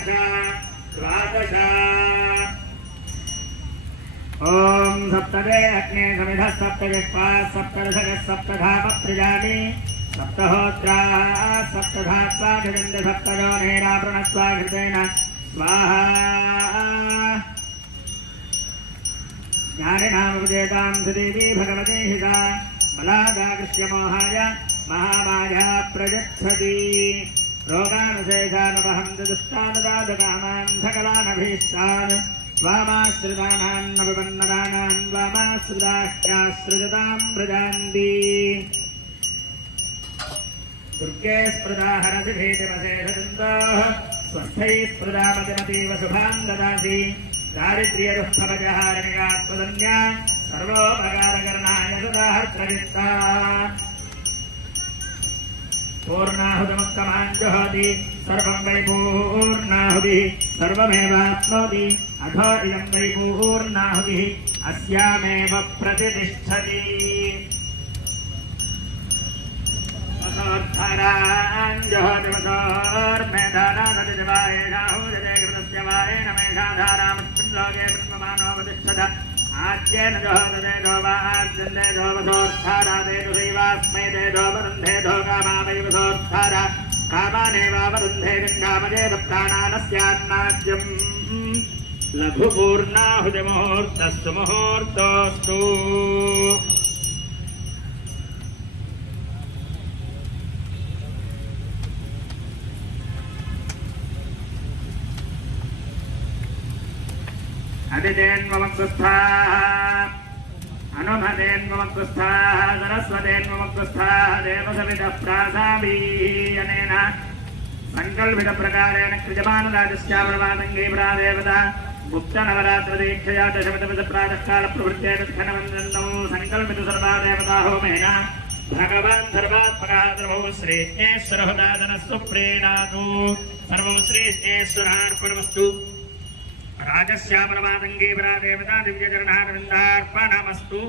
द्वादश ओम सप्तदे अग्ने समिधः सप्तविश्वा सप्तदशः सप्तधाप प्रजानि सप्तहोत्राः सप्तधात्वा जगन्द सप्तयोनेना प्रणस्वा घृतेन स्वाहा ज्ञानिनामुपजेतां सुदेवी भगवती हिता बलादाकृष्यमोहाय महामाया प्रयच्छति रोगानुशेषानुपहन्ति दुष्टानुदातकामान् सकलानभीष्टान् स्वामाश्रितानान् नवपन्नदानान् वामाश्रिताह्याश्रितां व्रजान्ति दुर्गे स्पृदा हरसि भीतिमशेषदन्तोः स्वस्थैः स्पृदा मतिमतीव शुभां ददासि दारिद्र्यदुःखपजहारिणिकात्मदन्या सर्वोपकारकरणाय सुदाहर्त्रवित्ता पूर्णाहुतमुत्तमाञ्जुहोति सर्वं वै पूर्णाहुतिः सर्वमेवाप्नोति अथो इदं वै पूर्णाहुतिः अस्यामेव प्रतिष्ठति वसोद्धराञ्जुहोति वसोर्मेधानादतिवायेषाहुजते कृतस्य वायेन मेधाधारामस्मिन् लोके ब्रह्ममानोपतिष्ठत आद्येन जोहदे दोवाद्यन्दे दोवसोत्थारादे दुसैवास्मै दे दोवरुन्धे दोकामावै वसोत्थारा कामानेवावरुन्धे लिङ्गामदे दप्तानानस्यान्नाद्यम् लघुपूर्णाहुतिमुहूर्तस्तु मुहूर्तोऽस्तु अदितेन्वमक्कुस्थाः अनुमतेन्वमक्कुस्थाः सरस्वतेन्वमक्कुस्थाः देवसमितः प्रासामीयनेन सङ्कल्पितप्रकारेण कृजमानराजस्याप्रमातङ्गे प्रादेवता गुप्तनवरात्रदीक्षया दशमितमितप्रातःकालप्रवृत्ते तत्खनवन्दन्नौ सङ्कल्पितसर्वा देवता होमेन भगवान् सर्वात्मकः सर्वो श्रेष्ठेश्वरहुदादनस्तु प्रीणातु सर्वो श्रेष्ठेश्वरार्पणमस्तु राजस्यामरमातङ्गे परादेवता दिव्यचरणारविन्दार्पणमस्तु।